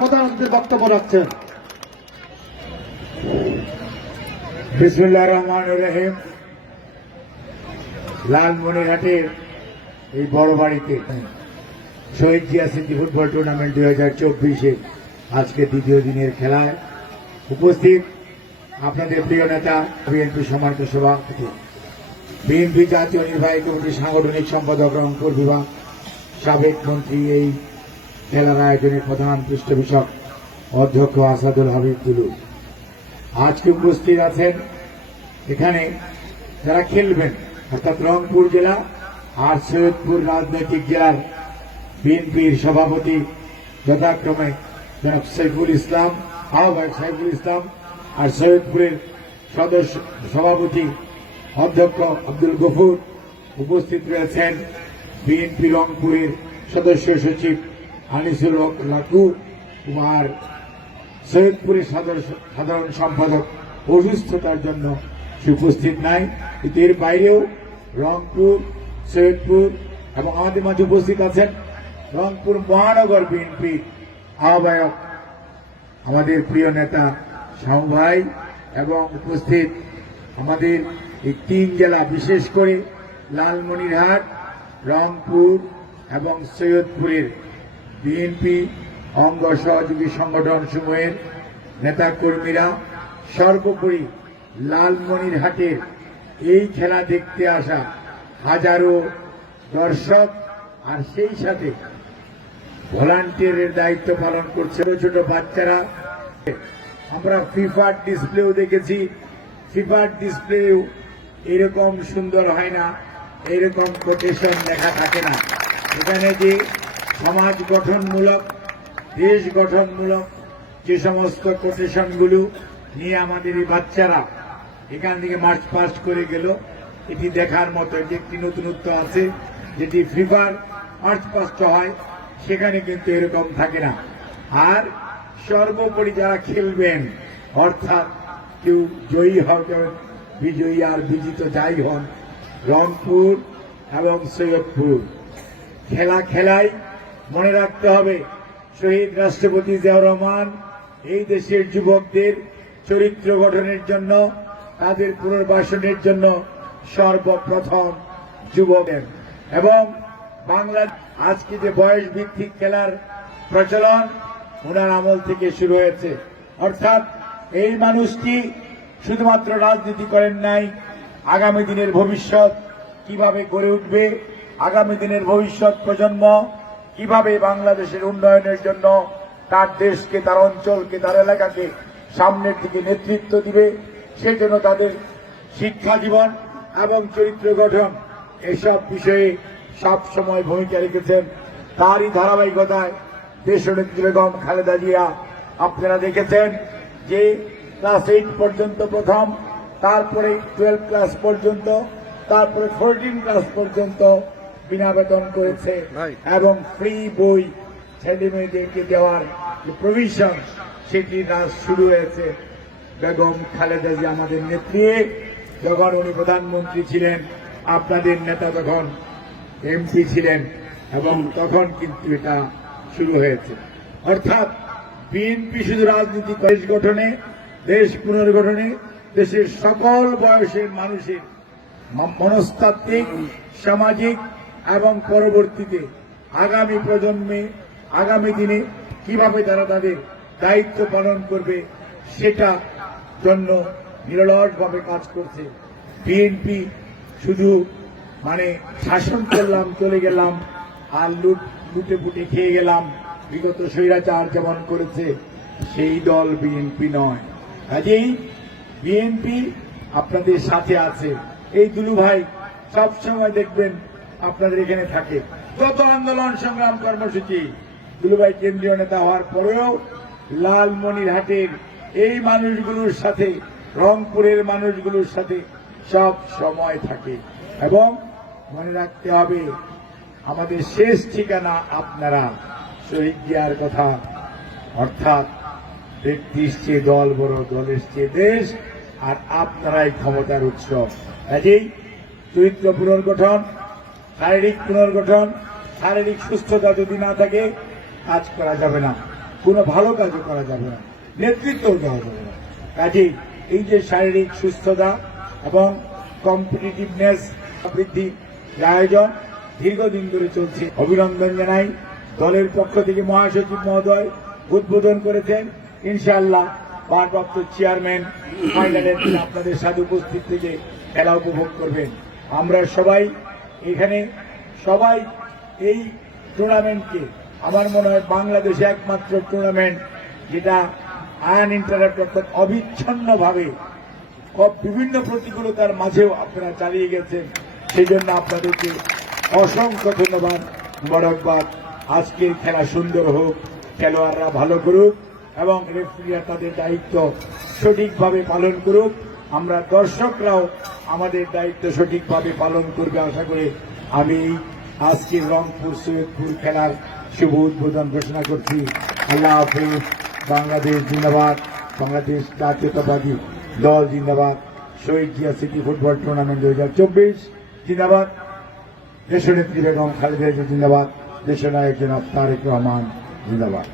প্রধানমন্ত্রী বক্তব্য রাখছেন। বিসমিল্লাহির রহমানির রহিম। লালমনিরহাটের এই বড় বাড়িতে শহীদ জিয়া স্মৃতি ফুটবল টুর্নামেন্ট 2024 আজকে দ্বিতীয় দিনের খেলায় উপস্থিত আপনাদের প্রিয় নেতা বিএনপি সম্মানিত সভাপতি, বিএনপি জাতীয় নির্বাহী কমিটির সাংগঠনিক সম্পাদক রংপুর বিভাগ, সাবেক মন্ত্রী, এই খেলার আয়োজনের প্রধান পৃষ্ঠপোষক অধ্যক্ষ আসাদুল হাবিব দুলু। আজকে উপস্থিত আছেন এখানে যারা খেলবেন, অর্থাৎ রংপুর জেলা আর সৈয়দপুর রাজনৈতিক জেলার বিএনপির সভাপতি যথাক্রমে জনাব সাইফুল ইসলাম, আহ্বায়ক সাইফুল ইসলাম, আর সৈয়দপুরের সদস্য সভাপতি অধ্যক্ষ আব্দুল গফুর। উপস্থিত রয়েছেন বিএনপি রংপুরের সদস্য সচিব আনিসুল হক লাকু, আর সৈয়দপুরের সাধারণ সম্পাদক অসুস্থতার জন্য উপস্থিত নাই। কিন্তু এর বাইরেও রংপুর, সৈয়দপুর এবং আমাদের মাঝে উপস্থিত আছেন রংপুর মহানগর বিএনপি আহ্বায়ক আমাদের প্রিয় নেতা শাহু ভাই, এবং উপস্থিত আমাদের এই তিন জেলা, বিশেষ করে লালমনিরহাট, রংপুর এবং সৈয়দপুরের বিএনপি অঙ্গ সহযোগী সংগঠন সমূহের নেতাকর্মীরা, সর্বোপরি লালমনিরহাটের এই খেলা দেখতে আসা হাজারো দর্শক, আর সেই সাথে ভলান্টিয়ারের দায়িত্ব পালন করছে ছোট ছোট বাচ্চারা। আমরা ফিফার ডিসপ্লেও দেখেছি, ফিফার ডিসপ্লেও এরকম সুন্দর হয় না, এরকম কোটেশন দেখা থাকে না। এখানে যে সমাজ গঠনমূলক, দেশ গঠনমূলক যে সমস্ত কোটেশনগুলো নিয়ে আমাদের এই বাচ্চারা এখান থেকে মার্চ পাস্ট করে গেল, এটি দেখার মতো। এটি একটি নতুনত্ব আছে, যেটি ফিফার মার্চ পাস্ট হয় সেখানে কিন্তু এরকম থাকে না। আর সর্বোপরি যারা খেলবেন, অর্থাৎ কেউ জয়ী হবেন, বিজয়ী আর বিজিত যাই হন, রংপুর এবং সৈয়দপুর খেলাই মনে রাখতে হবে শহীদ রাষ্ট্রপতি জিয়াউর রহমান এই দেশের যুবকদের চরিত্র গঠনের জন্য, তাদের পুনর্বাসনের জন্য সর্বপ্রথম যুবকের, এবং বাংলা আজকে যে বয়স ভিত্তিক খেলার প্রচলন ওনার আমল থেকে শুরু হয়েছে। অর্থাৎ এই মানুষটি শুধুমাত্র রাজনীতি করেন নাই, আগামী দিনের ভবিষ্যৎ কিভাবে গড়ে উঠবে, আগামী দিনের ভবিষ্যৎ প্রজন্ম কিভাবে বাংলাদেশের উন্নয়নের জন্য তার দেশকে, তার অঞ্চলকে, তার এলাকাকে সামনের দিকে নেতৃত্ব দিবে, সেজন্য তাদের শিক্ষা জীবন এবং চরিত্র গঠন এসব বিষয়ে সব সময় ভূমিকা রেখেছেন। তারই ধারাবাহিকতায় দেশনেত্রী বেগম খালেদা জিয়া, আপনারা দেখেছেন যে ক্লাস 8 পর্যন্ত প্রথম, তারপরে 12 ক্লাস পর্যন্ত, তারপরে 14 ক্লাস পর্যন্ত বিনা বেতন করেছে, এবং ফ্রি বই ছেলে মেয়েদেরকে দেওয়ার যে প্রভিশন, সেটি শুরু হয়েছে বেগম খালেদা জিয়া আমাদের নেত্রী যখন উনি প্রধানমন্ত্রী ছিলেন, আপনাদের নেতা তখন এমপি ছিলেন, এবং তখন কিন্তু এটা শুরু হয়েছে। অর্থাৎ বিএনপি শুধু রাজনীতি, দেশ গঠনে, দেশ পুনর্গঠনে, দেশের সকল বয়সের মানুষের মনস্তাত্ত্বিক, সামাজিক এবং পরবর্তীতে আগামী প্রজন্মে, আগামী দিনে কিভাবে তারা তাদের দায়িত্ব পালন করবে, সেটা জন্য নিরলসভাবে কাজ করছে। বিএনপি শুধু শাসন করলাম, চলে গেলাম, আর লুটে পুটে খেয়ে গেলাম, বিগত স্বৈরাচার যেমন করেছে, সেই দল বিএনপি নয়। কাজেই বিএনপি আপনাদের সাথে আছে। এই দুলু ভাই সবসময় দেখবেন আপনাদের এখানে থাকে। যত আন্দোলন সংগ্রাম কর্মসূচি, দুলু ভাই কেন্দ্রীয় নেতা হওয়ার পরেও লালমনিরহাটের এই মানুষগুলোর সাথে, রংপুরের মানুষগুলোর সাথে সব সময় থাকে। এবং মনে রাখতে হবে আমাদের শেষ ঠিকানা আপনারা। শহীদ জিয়ার কথা, অর্থাৎ ব্যক্তির চেয়ে দল বড়, দলের চেয়ে দেশ, আর আপনারাই ক্ষমতার উৎস। কাজেই চরিত্র পুনর্গঠন, শারীরিক পুনর্গঠন, শারীরিক সুস্থতা যদি না থাকে কাজ করা যাবে না। কোনো ভালো কাজও করা যাবে না, নেতৃত্বও দেওয়া যাবে না। কাজেই এই যে শারীরিক সুস্থতা এবং কম্পিটিটিভনেস বৃদ্ধি আয়োজন দীর্ঘদিন ধরে চলছে। অভিনন্দন জানাই দলের পক্ষ থেকে মহাসচিব মহোদয় উদ্বোধন করেছেন। ইনশাআল্লাহ ভারপ্রাপ্ত চেয়ারম্যান ফাইনালের দিন আপনাদের সাথে উপস্থিত থেকে খেলা উপভোগ করবেন। আমরা সবাই এখানে সবাই এই টুর্নামেন্টকে আমার মনে হয় বাংলাদেশে একমাত্র টুর্নামেন্ট যেটা আয়ন ইন্টারাপ্ট অর্থাৎ অবিচ্ছিন্নভাবে বিভিন্ন প্রতিকূলতার মাঝেও আপনারা চালিয়ে গেছেন। সেই জন্য আপনাদেরকে অসংখ্য ধন্যবাদ, মোবারকবাদ। আজকের খেলা সুন্দর হোক, খেলোয়াড়রা ভালো করুক এবং রেফারিরা তাদের দায়িত্ব সঠিকভাবে পালন করুক। আমরা দর্শকরাও আমাদের দায়িত্ব সঠিকভাবে পালন করবে আশা করে আমি আজকের রংপুর সৈয়দপুর খেলার শুভ উদ্বোধন ঘোষণা করছি। আল্লাহ হাফেজ। বাংলাদেশ জিন্দাবাদ, বাংলাদেশ জাতীয়তাবাদী দল জিন্দাবাদ, শহীদ জিয়া সিটি ফুটবল টুর্নামেন্ট 2024 জিন্দাবাদ, দেশনেত্রী বেগম খালেদা জিয়া জিন্দাবাদ, দেশনায়ক জনাব তারেক রহমান জিন্দাবাদ।